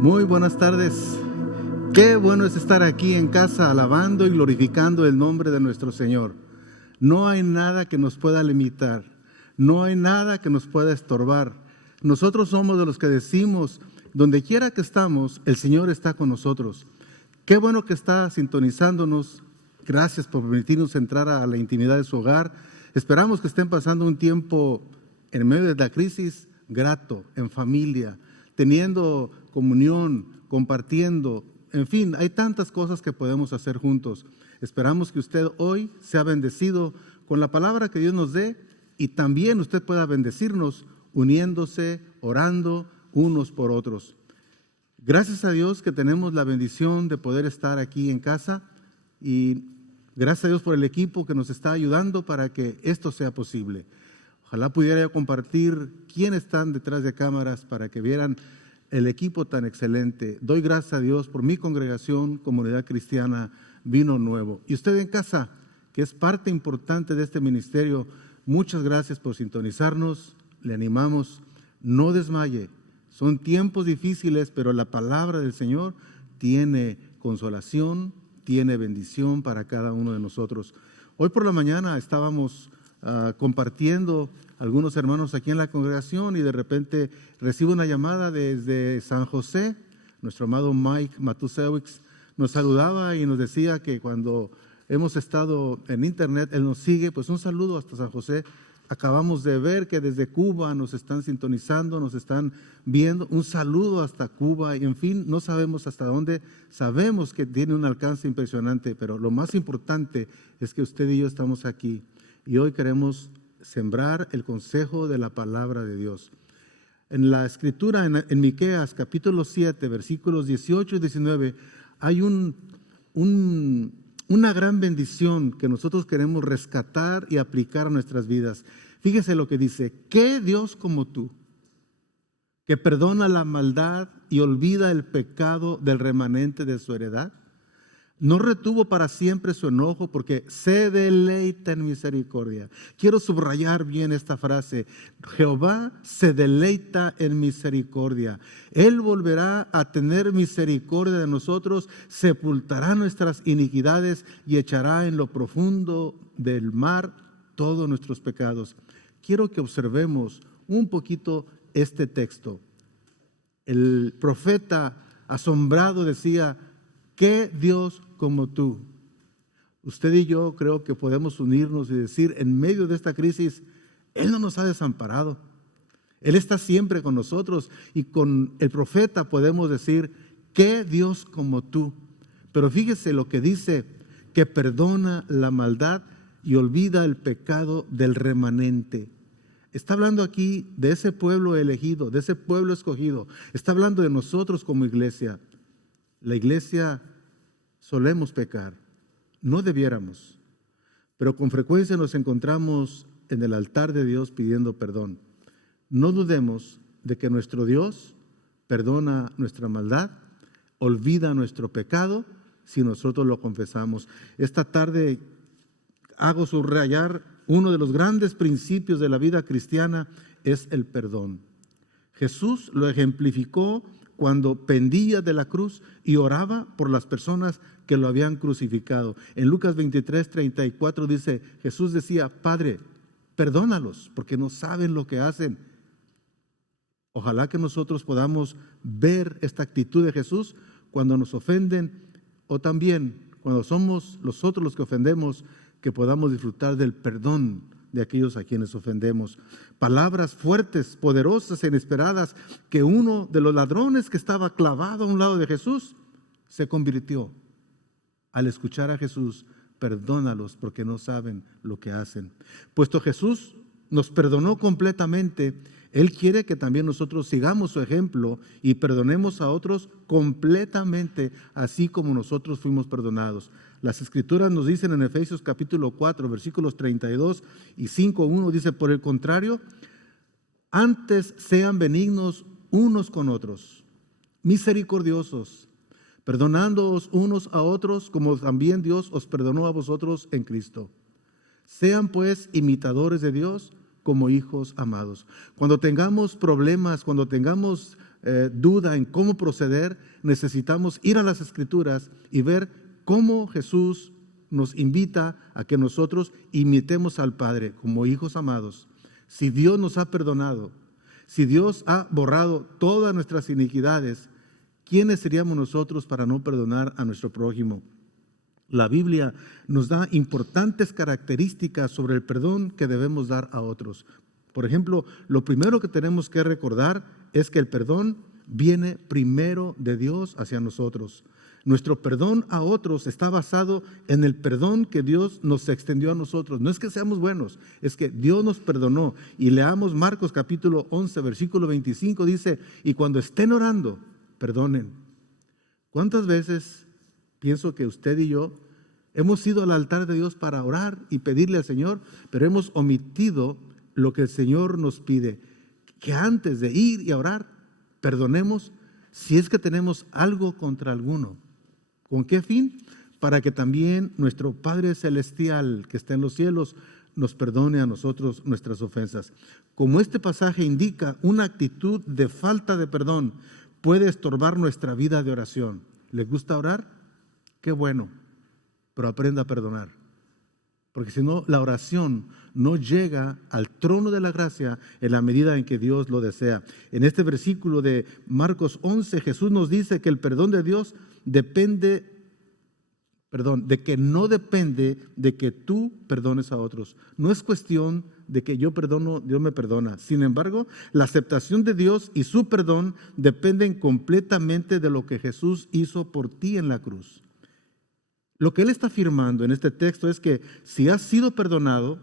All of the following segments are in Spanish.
Muy buenas tardes. Qué bueno es estar aquí en casa alabando y glorificando el nombre de nuestro Señor. No hay nada que nos pueda limitar, no hay nada que nos pueda estorbar. Nosotros somos de los que decimos, donde quiera que estamos, el Señor está con nosotros. Qué bueno que está sintonizándonos. Gracias por permitirnos entrar a la intimidad de su hogar. Esperamos que estén pasando un tiempo en medio de la crisis grato, en familia, teniendo comunión, compartiendo. En fin, hay tantas cosas que podemos hacer juntos. Esperamos que usted hoy sea bendecido con la palabra que Dios nos dé y también usted pueda bendecirnos uniéndose, orando unos por otros. Gracias a Dios que tenemos la bendición de poder estar aquí en casa y gracias a Dios por el equipo que nos está ayudando para que esto sea posible. Ojalá pudiera yo compartir quiénes están detrás de cámaras para que vieran el equipo tan excelente. Doy gracias a Dios por mi congregación, Comunidad Cristiana Vino Nuevo. Y usted en casa, que es parte importante de este ministerio, muchas gracias por sintonizarnos. Le animamos, no desmaye. Son tiempos difíciles, pero la palabra del Señor tiene consolación, tiene bendición para cada uno de nosotros. Hoy por la mañana estábamos compartiendo algunos hermanos aquí en la congregación y de repente recibo una llamada desde San José. Nuestro amado Mike Matusewicz nos saludaba y nos decía que cuando hemos estado en internet, él nos sigue. Pues un saludo hasta San José. Acabamos de ver que desde Cuba nos están sintonizando, nos están viendo. Un saludo hasta Cuba y en fin, no sabemos hasta dónde. Sabemos que tiene un alcance impresionante, pero lo más importante es que usted y yo estamos aquí y hoy queremos sembrar el consejo de la palabra de Dios. En la escritura, en Miqueas capítulo 7, versículos 18 y 19, hay una gran bendición que nosotros queremos rescatar y aplicar a nuestras vidas. Fíjese lo que dice: ¿qué Dios como tú, que perdona la maldad y olvida el pecado del remanente de su heredad? No retuvo para siempre su enojo porque se deleita en misericordia. Quiero subrayar bien esta frase. Jehová se deleita en misericordia. Él volverá a tener misericordia de nosotros, sepultará nuestras iniquidades y echará en lo profundo del mar todos nuestros pecados. Quiero que observemos un poquito este texto. El profeta asombrado decía: ¿qué Dios como tú? Usted y yo creo que podemos unirnos y decir, en medio de esta crisis, Él no nos ha desamparado. Él está siempre con nosotros y con el profeta podemos decir, ¿qué Dios como tú? Pero fíjese lo que dice, que perdona la maldad y olvida el pecado del remanente. Está hablando aquí de ese pueblo elegido, de ese pueblo escogido. Está hablando de nosotros como iglesia. La iglesia solemos pecar, no debiéramos, pero con frecuencia nos encontramos en el altar de Dios pidiendo perdón. No dudemos de que nuestro Dios perdona nuestra maldad, olvida nuestro pecado si nosotros lo confesamos. Esta tarde hago subrayar uno de los grandes principios de la vida cristiana, es el perdón. Jesús lo ejemplificó cuando pendía de la cruz y oraba por las personas que lo habían crucificado. En Lucas 23, 34 dice, Jesús decía, Padre, perdónalos porque no saben lo que hacen. Ojalá que nosotros podamos ver esta actitud de Jesús cuando nos ofenden o también cuando somos nosotros los que ofendemos, que podamos disfrutar del perdón de aquellos a quienes ofendemos. Palabras fuertes, poderosas e inesperadas, que uno de los ladrones que estaba clavado a un lado de Jesús se convirtió al escuchar a Jesús: perdónalos porque no saben lo que hacen. Puesto Jesús nos perdonó completamente, Él quiere que también nosotros sigamos su ejemplo y perdonemos a otros completamente, así como nosotros fuimos perdonados. Las Escrituras nos dicen en Efesios capítulo 4, versículos 32 y 5:1, dice, por el contrario, antes sean benignos unos con otros, misericordiosos, perdonándoos unos a otros, como también Dios os perdonó a vosotros en Cristo. Sean pues imitadores de Dios como hijos amados. Cuando tengamos problemas, cuando tengamos duda en cómo proceder, necesitamos ir a las Escrituras y ver cómo Jesús nos invita a que nosotros imitemos al Padre como hijos amados. Si Dios nos ha perdonado, si Dios ha borrado todas nuestras iniquidades, ¿quiénes seríamos nosotros para no perdonar a nuestro prójimo? La Biblia nos da importantes características sobre el perdón que debemos dar a otros. Por ejemplo, lo primero que tenemos que recordar es que el perdón viene primero de Dios hacia nosotros. Nuestro perdón a otros está basado en el perdón que Dios nos extendió a nosotros. No es que seamos buenos, es que Dios nos perdonó. Y leamos Marcos capítulo 11, versículo 25, dice, y cuando estén orando, perdonen. ¿Cuántas veces pienso que usted y yo hemos ido al altar de Dios para orar y pedirle al Señor, pero hemos omitido lo que el Señor nos pide? Que antes de ir y a orar, perdonemos si es que tenemos algo contra alguno. ¿Con qué fin? Para que también nuestro Padre Celestial que está en los cielos nos perdone a nosotros nuestras ofensas. Como este pasaje indica, una actitud de falta de perdón puede estorbar nuestra vida de oración. ¿Le gusta orar? Qué bueno, pero aprenda a perdonar. Porque si no, la oración no llega al trono de la gracia en la medida en que Dios lo desea. En este versículo de Marcos 11, Jesús nos dice que el perdón de Dios de que no depende de que tú perdones a otros. No es cuestión de que yo perdono, Dios me perdona. Sin embargo, la aceptación de Dios y su perdón dependen completamente de lo que Jesús hizo por ti en la cruz. Lo que Él está afirmando en este texto es que si has sido perdonado,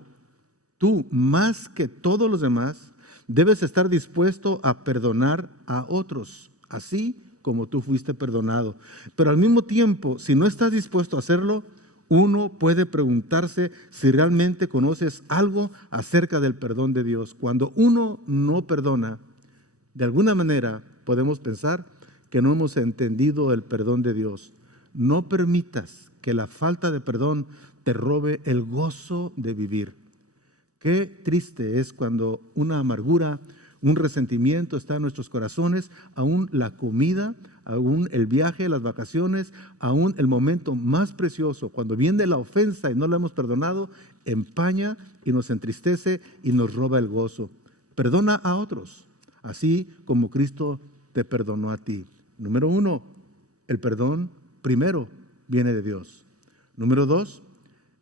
tú más que todos los demás debes estar dispuesto a perdonar a otros, así como tú fuiste perdonado. Pero al mismo tiempo, si no estás dispuesto a hacerlo, uno puede preguntarse si realmente conoces algo acerca del perdón de Dios. Cuando uno no perdona, de alguna manera podemos pensar que no hemos entendido el perdón de Dios. No permitas que la falta de perdón te robe el gozo de vivir. Qué triste es cuando una amargura, un resentimiento está en nuestros corazones, aún la comida, aún el viaje, las vacaciones, aún el momento más precioso, cuando viene la ofensa y no la hemos perdonado, empaña y nos entristece y nos roba el gozo. Perdona a otros, así como Cristo te perdonó a ti. Número 1, el perdón primero viene de Dios. Número 2,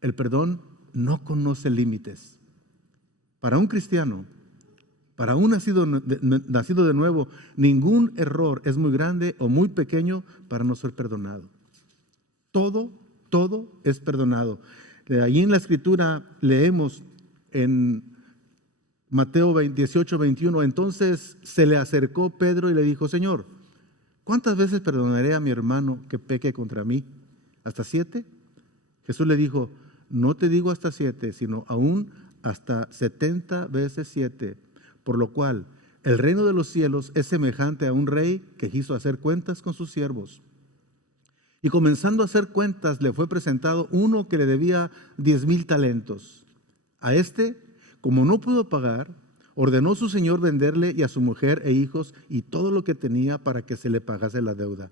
el perdón no conoce límites. Para un cristiano, para un nacido de nuevo, ningún error es muy grande o muy pequeño para no ser perdonado. Todo es perdonado. Allí en la Escritura leemos en Mateo 18, 21, entonces se le acercó Pedro y le dijo, Señor, ¿cuántas veces perdonaré a mi hermano que peque contra mí? ¿Hasta 7? Jesús le dijo, no te digo hasta 7, sino aún hasta 70 veces 7. Por lo cual, el reino de los cielos es semejante a un rey que quiso hacer cuentas con sus siervos. Y comenzando a hacer cuentas, le fue presentado uno que le debía 10,000 talentos. A este, como no pudo pagar, ordenó su señor venderle y a su mujer e hijos y todo lo que tenía para que se le pagase la deuda.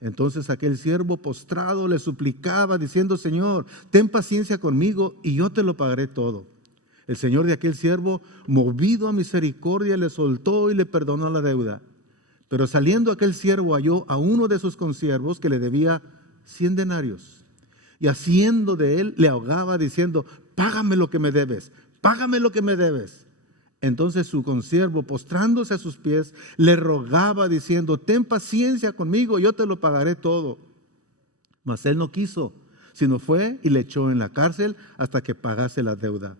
Entonces aquel siervo postrado le suplicaba diciendo, Señor, ten paciencia conmigo y yo te lo pagaré todo. El señor de aquel siervo, movido a misericordia, le soltó y le perdonó la deuda. Pero saliendo aquel siervo halló a uno de sus consiervos que le debía 100 denarios. Y haciendo de él, le ahogaba diciendo, págame lo que me debes, págame lo que me debes. Entonces su consiervo, postrándose a sus pies, le rogaba diciendo, ten paciencia conmigo, yo te lo pagaré todo. Mas él no quiso, sino fue y le echó en la cárcel hasta que pagase la deuda.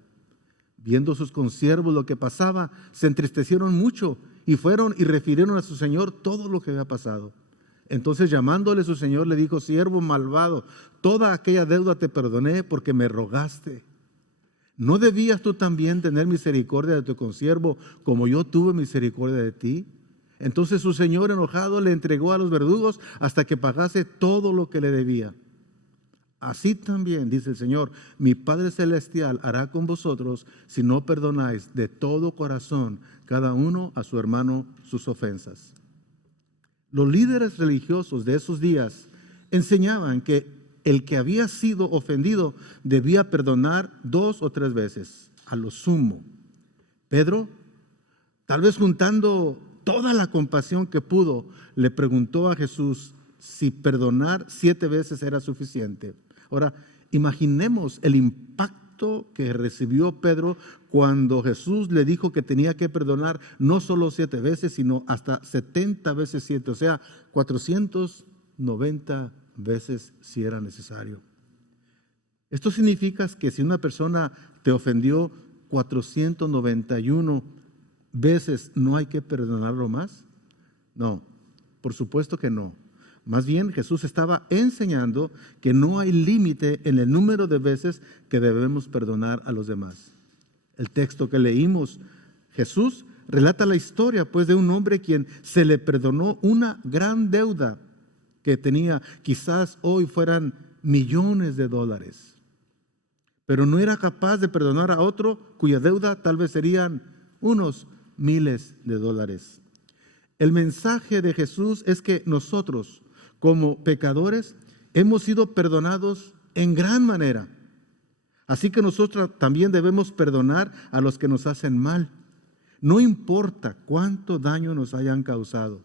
Viendo sus consiervos lo que pasaba, se entristecieron mucho y fueron y refirieron a su señor todo lo que había pasado. Entonces llamándole su señor le dijo, siervo malvado, toda aquella deuda te perdoné porque me rogaste. ¿No debías tú también tener misericordia de tu consiervo como yo tuve misericordia de ti? Entonces su señor enojado le entregó a los verdugos hasta que pagase todo lo que le debía. Así también, dice el Señor, mi Padre Celestial hará con vosotros si no perdonáis de todo corazón cada uno a su hermano sus ofensas. Los líderes religiosos de esos días enseñaban que el que había sido ofendido debía perdonar 2 o 3 veces, a lo sumo. Pedro, tal vez juntando toda la compasión que pudo, le preguntó a Jesús si perdonar 7 veces era suficiente. Ahora, imaginemos el impacto que recibió Pedro cuando Jesús le dijo que tenía que perdonar no solo 7 veces, sino hasta 70 veces 7, o sea, 490 veces si era necesario. Esto significa que si una persona te ofendió 491 veces, ¿no hay que perdonarlo más? No, por supuesto que no. Más bien, Jesús estaba enseñando que no hay límite en el número de veces que debemos perdonar a los demás. El texto que leímos, Jesús relata la historia pues de un hombre quien se le perdonó una gran deuda que tenía, quizás hoy fueran millones de dólares, pero no era capaz de perdonar a otro cuya deuda tal vez serían unos miles de dólares. El mensaje de Jesús es que nosotros, como pecadores, hemos sido perdonados en gran manera. Así que nosotros también debemos perdonar a los que nos hacen mal. No importa cuánto daño nos hayan causado.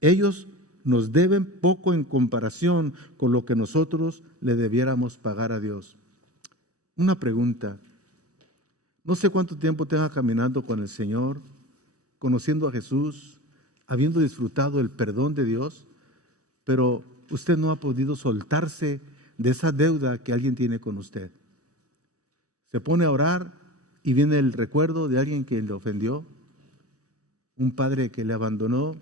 Ellos nos deben poco en comparación con lo que nosotros le debiéramos pagar a Dios. Una pregunta. No sé cuánto tiempo tenga caminando con el Señor, conociendo a Jesús, habiendo disfrutado el perdón de Dios, pero usted no ha podido soltarse de esa deuda que alguien tiene con usted. Se pone a orar y viene el recuerdo de alguien que le ofendió, un padre que le abandonó,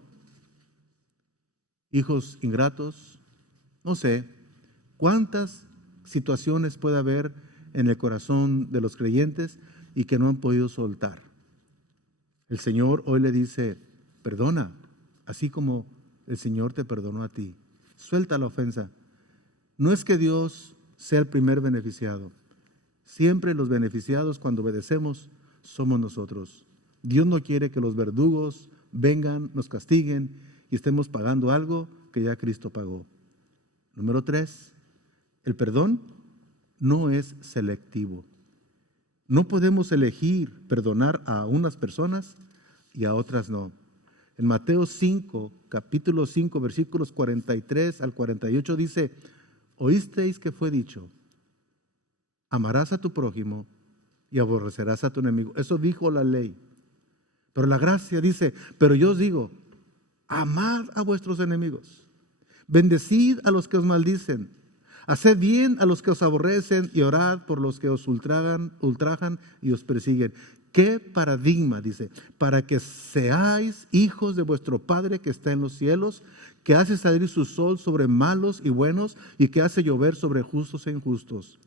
hijos ingratos, no sé cuántas situaciones puede haber en el corazón de los creyentes y que no han podido soltar. El Señor hoy le dice, perdona, así como el Señor te perdonó a ti. Suelta la ofensa. No es que Dios sea el primer beneficiado. Siempre los beneficiados cuando obedecemos somos nosotros. Dios no quiere que los verdugos vengan, nos castiguen y estemos pagando algo que ya Cristo pagó. Número 3, el perdón no es selectivo. No podemos elegir perdonar a unas personas y a otras no. En Mateo 5, capítulo 5, versículos 43 al 48 dice, oísteis que fue dicho, amarás a tu prójimo y aborrecerás a tu enemigo. Eso dijo la ley. Pero la gracia dice, pero yo os digo, amad a vuestros enemigos, bendecid a los que os maldicen, haced bien a los que os aborrecen y orad por los que os ultrajan y os persiguen. ¿Qué paradigma? Dice, para que seáis hijos de vuestro Padre que está en los cielos, que hace salir su sol sobre malos y buenos y que hace llover sobre justos e injustos.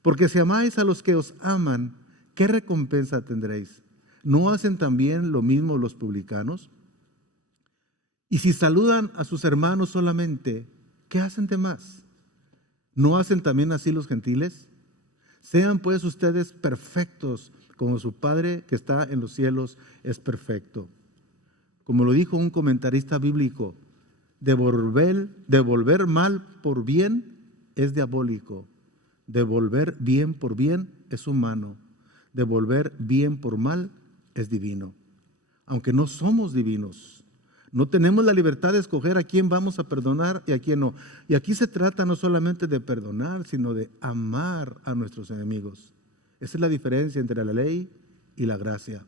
Porque si amáis a los que os aman, ¿qué recompensa tendréis? ¿No hacen también lo mismo los publicanos? Y si saludan a sus hermanos solamente, ¿qué hacen de más? ¿No hacen también así los gentiles? Sean pues ustedes perfectos, como su Padre que está en los cielos es perfecto. Como lo dijo un comentarista bíblico, devolver mal por bien es diabólico. Devolver bien por bien es humano. Devolver bien por mal es divino. Aunque no somos divinos, no tenemos la libertad de escoger a quién vamos a perdonar y a quién no. Y aquí se trata no solamente de perdonar, sino de amar a nuestros enemigos. Esa es la diferencia entre la ley y la gracia.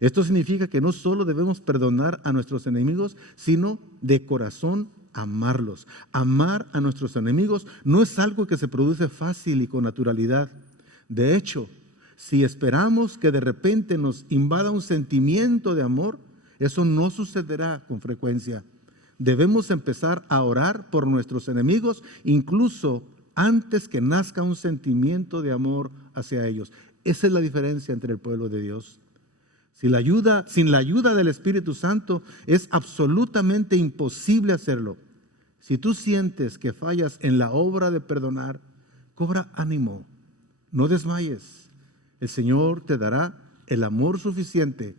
Esto significa que no solo debemos perdonar a nuestros enemigos, sino de corazón amarlos. Amar a nuestros enemigos no es algo que se produce fácil y con naturalidad. De hecho, si esperamos que de repente nos invada un sentimiento de amor, eso no sucederá con frecuencia. Debemos empezar a orar por nuestros enemigos, incluso antes que nazca un sentimiento de amor hacia ellos. Esa es la diferencia entre el pueblo de Dios. Sin la ayuda del Espíritu Santo es absolutamente imposible hacerlo. Si tú sientes que fallas en la obra de perdonar, cobra ánimo, no desmayes. El Señor te dará el amor suficiente,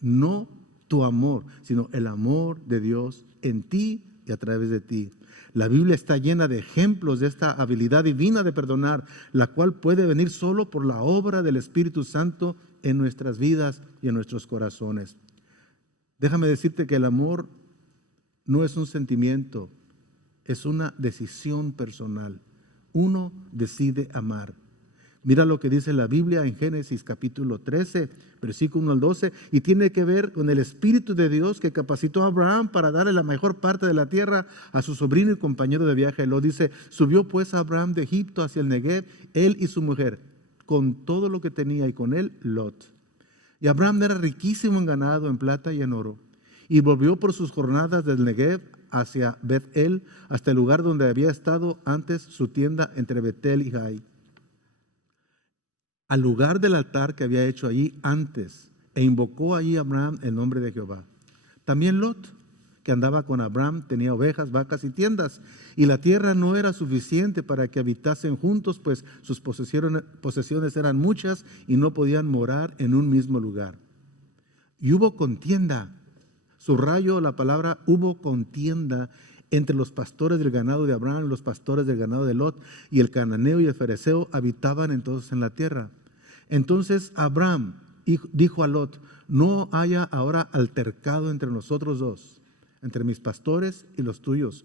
no tu amor, sino el amor de Dios en ti y a través de ti. La Biblia está llena de ejemplos de esta habilidad divina de perdonar, la cual puede venir solo por la obra del Espíritu Santo en nuestras vidas y en nuestros corazones. Déjame decirte que el amor no es un sentimiento, es una decisión personal. Uno decide amar. Mira lo que dice la Biblia en Génesis capítulo 13, versículo 1 al 12, y tiene que ver con el Espíritu de Dios que capacitó a Abraham para darle la mejor parte de la tierra a su sobrino y compañero de viaje. Lot dice: subió pues Abraham de Egipto hacia el Negev, él y su mujer, con todo lo que tenía, y con él Lot. Y Abraham era riquísimo en ganado, en plata y en oro, y volvió por sus jornadas del Negev hacia Bet-el, hasta el lugar donde había estado antes su tienda entre Betel y Jai, al lugar del altar que había hecho allí antes, e invocó allí Abraham el nombre de Jehová. También Lot, que andaba con Abraham, tenía ovejas, vacas y tiendas, y la tierra no era suficiente para que habitasen juntos, pues sus posesiones eran muchas y no podían morar en un mismo lugar. Y hubo contienda, subrayo la palabra hubo contienda, entre los pastores del ganado de Abraham y los pastores del ganado de Lot, y el cananeo y el fereceo habitaban entonces en la tierra. Entonces Abraham dijo a Lot: no haya ahora altercado entre nosotros dos, entre mis pastores y los tuyos,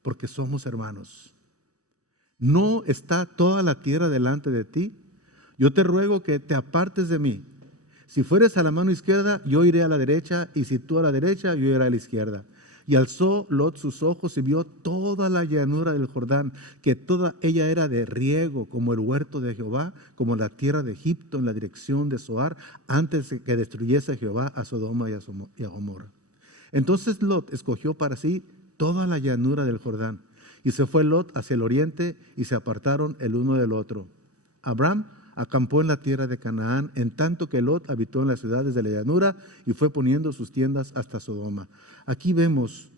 porque somos hermanos. ¿No está toda la tierra delante de ti? Yo te ruego que te apartes de mí. Si fueres a la mano izquierda, yo iré a la derecha, y si tú a la derecha, yo iré a la izquierda. Y alzó Lot sus ojos y vio toda la llanura del Jordán, que toda ella era de riego, como el huerto de Jehová, como la tierra de Egipto en la dirección de Zoar, antes de que destruyese Jehová a Sodoma y a Gomorra. Entonces Lot escogió para sí toda la llanura del Jordán, y se fue Lot hacia el oriente, y se apartaron el uno del otro. Abraham acampó en la tierra de Canaán, en tanto que Lot habitó en las ciudades de la llanura y fue poniendo sus tiendas hasta Sodoma. Aquí vemos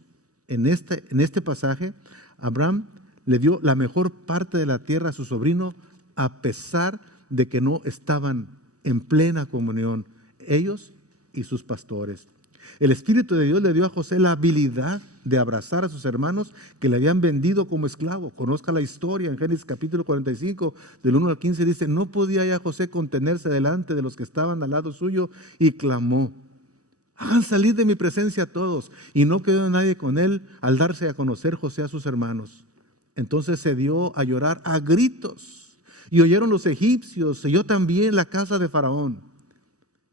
en este pasaje, Abraham le dio la mejor parte de la tierra a su sobrino, a pesar de que no estaban en plena comunión ellos y sus pastores. El Espíritu de Dios le dio a José la habilidad de abrazar a sus hermanos que le habían vendido como esclavo. Conozca la historia en Génesis capítulo 45, del 1 al 15, dice: no podía ya José contenerse delante de los que estaban al lado suyo, y clamó: hagan salir de mi presencia a todos. Y no quedó nadie con él al darse a conocer José a sus hermanos. Entonces se dio a llorar a gritos, y oyeron los egipcios, y oyó también la casa de Faraón.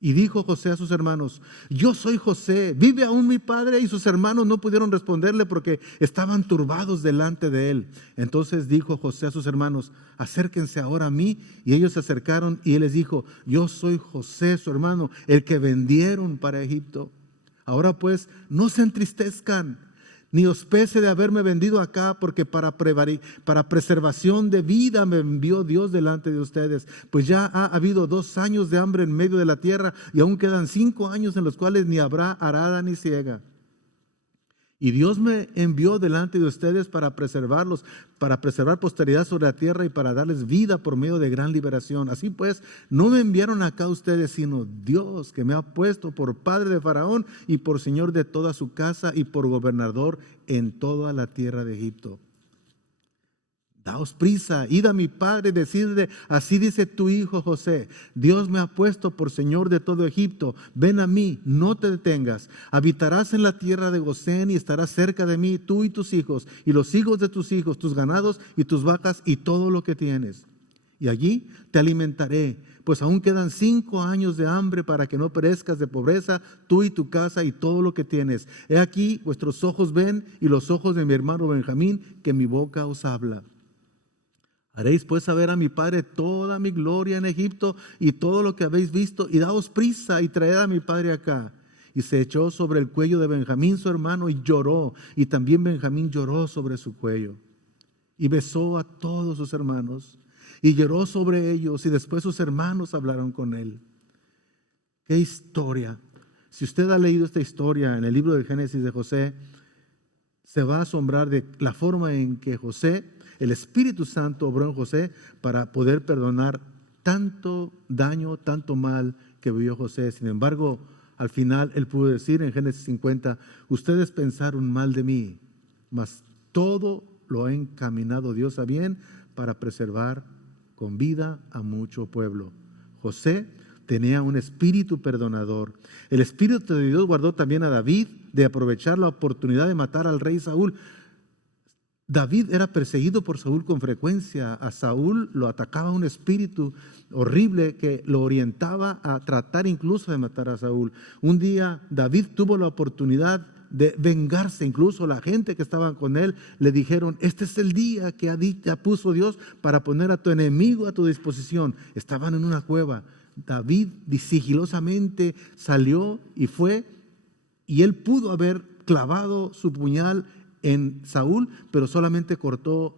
Y dijo José a sus hermanos: yo soy José, ¿vive aún mi padre? Y sus hermanos no pudieron responderle porque estaban turbados delante de él. Entonces dijo José a sus hermanos: acérquense ahora a mí. Y ellos se acercaron, y él les dijo: yo soy José, su hermano, el que vendieron para Egipto. Ahora pues, no se entristezcan, ni os pese de haberme vendido acá, porque para preservación de vida me envió Dios delante de ustedes. Pues ya ha habido 2 años de hambre en medio de la tierra, y aún quedan 5 años en los cuales ni habrá arada ni siega. Y Dios me envió delante de ustedes para preservarlos, para preservar posteridad sobre la tierra y para darles vida por medio de gran liberación. Así pues, no me enviaron acá ustedes, sino Dios, que me ha puesto por padre de Faraón y por señor de toda su casa y por gobernador en toda la tierra de Egipto. Daos prisa, id a mi padre, decidle: así dice tu hijo José, Dios me ha puesto por señor de todo Egipto. Ven a mí, no te detengas. Habitarás en la tierra de Gosén y estarás cerca de mí, tú y tus hijos, y los hijos de tus hijos, tus ganados y tus vacas y todo lo que tienes. Y allí te alimentaré, pues aún quedan 5 años de hambre para que no perezcas de pobreza, tú y tu casa y todo lo que tienes. He aquí, vuestros ojos ven y los ojos de mi hermano Benjamín, que mi boca os habla. Haréis pues saber a mi padre toda mi gloria en Egipto y todo lo que habéis visto, y daos prisa y traed a mi padre acá. Y se echó sobre el cuello de Benjamín su hermano y lloró, y también Benjamín lloró sobre su cuello. Y besó a todos sus hermanos y lloró sobre ellos, y después sus hermanos hablaron con él. ¡Qué historia! Si usted ha leído esta historia en el libro de Génesis de José, se va a asombrar de la forma en que el Espíritu Santo obró en José para poder perdonar tanto daño, tanto mal que vivió José. Sin embargo, Al final él pudo decir en Génesis 50, ustedes pensaron mal de mí, mas todo lo ha encaminado Dios a bien para preservar con vida a mucho pueblo. José tenía un espíritu perdonador. El Espíritu de Dios guardó también a David de aprovechar la oportunidad de matar al rey Saúl. David era perseguido por Saúl con frecuencia. A Saúl lo atacaba un espíritu horrible que lo orientaba a tratar incluso de matar a Saúl. Un día David tuvo la oportunidad de vengarse. Incluso la gente que estaba con él le dijeron, este es el día que puso Dios para poner a tu enemigo a tu disposición. Estaban en una cueva. David sigilosamente salió y fue, y él pudo haber clavado su puñal en Saúl, pero solamente cortó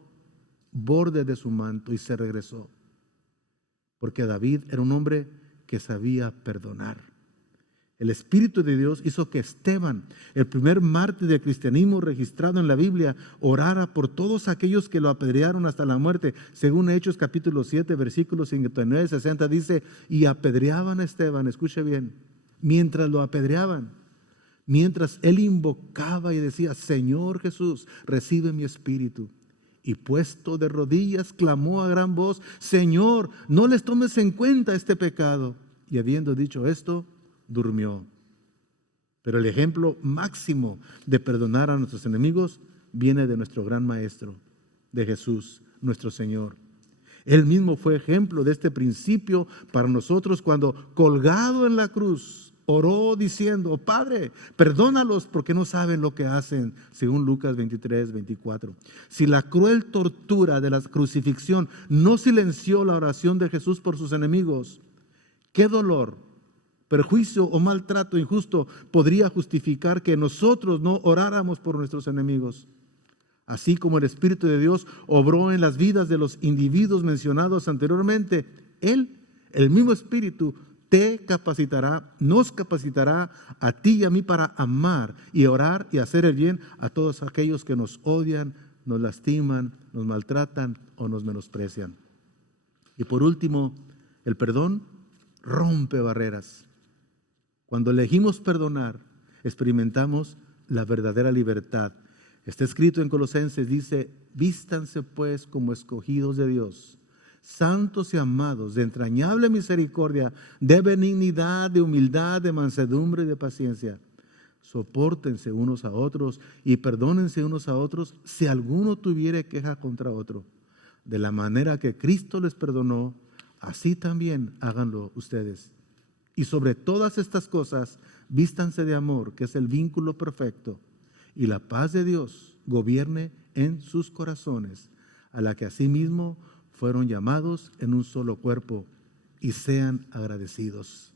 borde de su manto y se regresó. Porque David era un hombre que sabía perdonar. El Espíritu de Dios hizo que Esteban, el primer mártir del cristianismo registrado en la Biblia, orara por todos aquellos que lo apedrearon hasta la muerte. Según Hechos capítulo 7, versículos 59 y 60, dice, y apedreaban a Esteban, escuche bien, mientras lo apedreaban, mientras él invocaba y decía, Señor Jesús, recibe mi espíritu. Y puesto de rodillas, clamó a gran voz, Señor, no les tomes en cuenta este pecado. Y habiendo dicho esto, durmió. Pero el ejemplo máximo de perdonar a nuestros enemigos viene de nuestro gran Maestro, de Jesús, nuestro Señor. Él mismo fue ejemplo de este principio para nosotros cuando, colgado en la cruz, oró diciendo, Padre, perdónalos porque no saben lo que hacen, según Lucas 23, 24. Si la cruel tortura de la crucifixión no silenció la oración de Jesús por sus enemigos, ¿qué dolor, perjuicio o maltrato injusto podría justificar que nosotros no oráramos por nuestros enemigos? Así como el Espíritu de Dios obró en las vidas de los individuos mencionados anteriormente, Él, el mismo Espíritu, te capacitará, nos capacitará a ti y a mí para amar y orar y hacer el bien a todos aquellos que nos odian, nos lastiman, nos maltratan o nos menosprecian. Y por último, el perdón rompe barreras. Cuando elegimos perdonar, experimentamos la verdadera libertad. Está escrito en Colosenses, dice, vístanse pues como escogidos de Dios, santos y amados, de entrañable misericordia, de benignidad, de humildad, de mansedumbre y de paciencia. Sopórtense unos a otros y perdónense unos a otros si alguno tuviere queja contra otro. De la manera que Cristo les perdonó, así también háganlo ustedes. Y sobre todas estas cosas, vístanse de amor, que es el vínculo perfecto, y la paz de Dios gobierne en sus corazones, a la que asimismo fueron llamados en un solo cuerpo, y sean agradecidos.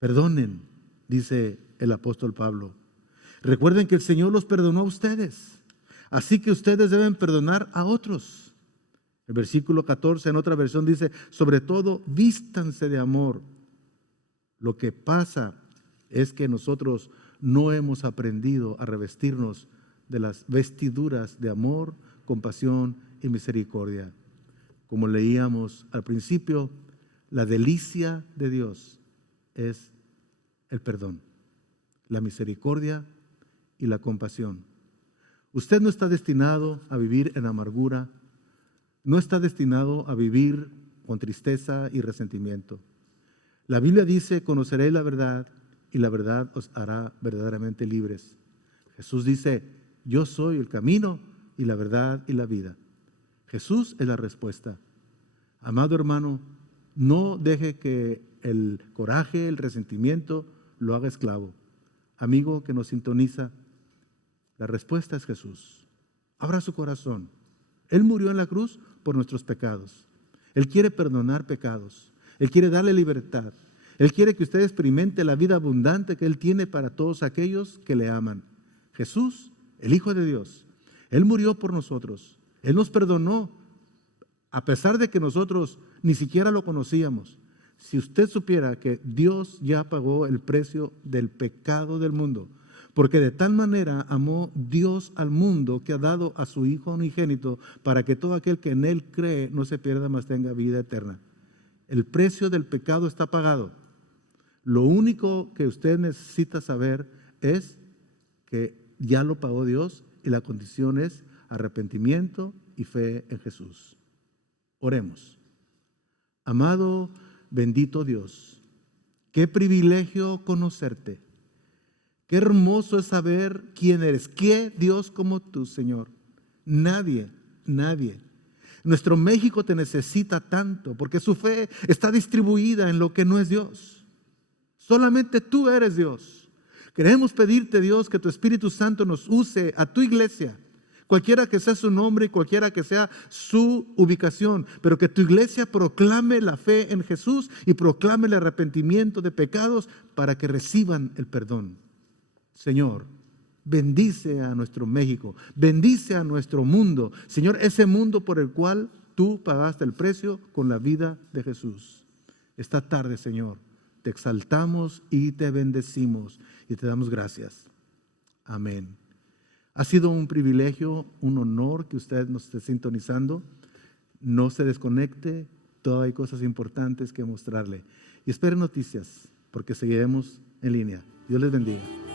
Perdonen, dice el apóstol Pablo. Recuerden que el Señor los perdonó a ustedes, así que ustedes deben perdonar a otros. El versículo 14 en otra versión dice, sobre todo vístanse de amor. Lo que pasa es que nosotros no hemos aprendido a revestirnos de las vestiduras de amor, compasión y misericordia. Como leíamos al principio, la delicia de Dios es el perdón, la misericordia y la compasión. Usted no está destinado a vivir en amargura, no está destinado a vivir con tristeza y resentimiento. La Biblia dice, conoceréis la verdad y la verdad os hará verdaderamente libres. Jesús dice, yo soy el camino y la verdad y la vida. Jesús es la respuesta. Amado hermano, no deje que el coraje, el resentimiento lo haga esclavo. Amigo que nos sintoniza, la respuesta es Jesús. Abra su corazón. Él murió en la cruz por nuestros pecados. Él quiere perdonar pecados. Él quiere darle libertad. Él quiere que usted experimente la vida abundante que Él tiene para todos aquellos que le aman. Jesús, el Hijo de Dios, Él murió por nosotros. Él nos perdonó, a pesar de que nosotros ni siquiera lo conocíamos. Si usted supiera que Dios ya pagó el precio del pecado del mundo, porque de tal manera amó Dios al mundo que ha dado a su Hijo unigénito para que todo aquel que en Él cree no se pierda, mas tenga vida eterna. El precio del pecado está pagado. Lo único que usted necesita saber es que ya lo pagó Dios y la condición es arrepentimiento y fe en Jesús. Oremos. Amado, bendito Dios, qué privilegio conocerte. Qué hermoso es saber quién eres. ¿Qué Dios como tú, Señor? Nadie, nadie. Nuestro México te necesita tanto porque su fe está distribuida en lo que no es Dios. Solamente tú eres Dios. Queremos pedirte, Dios, que tu Espíritu Santo nos use a tu iglesia, cualquiera que sea su nombre y cualquiera que sea su ubicación, pero que tu iglesia proclame la fe en Jesús y proclame el arrepentimiento de pecados para que reciban el perdón. Señor, bendice a nuestro México, bendice a nuestro mundo. Señor, ese mundo por el cual tú pagaste el precio con la vida de Jesús. Esta tarde, Señor, te exaltamos y te bendecimos y te damos gracias. Amén. Ha sido un privilegio, un honor que usted nos esté sintonizando. No se desconecte, todavía hay cosas importantes que mostrarle. Y espere noticias, porque seguiremos en línea. Dios les bendiga.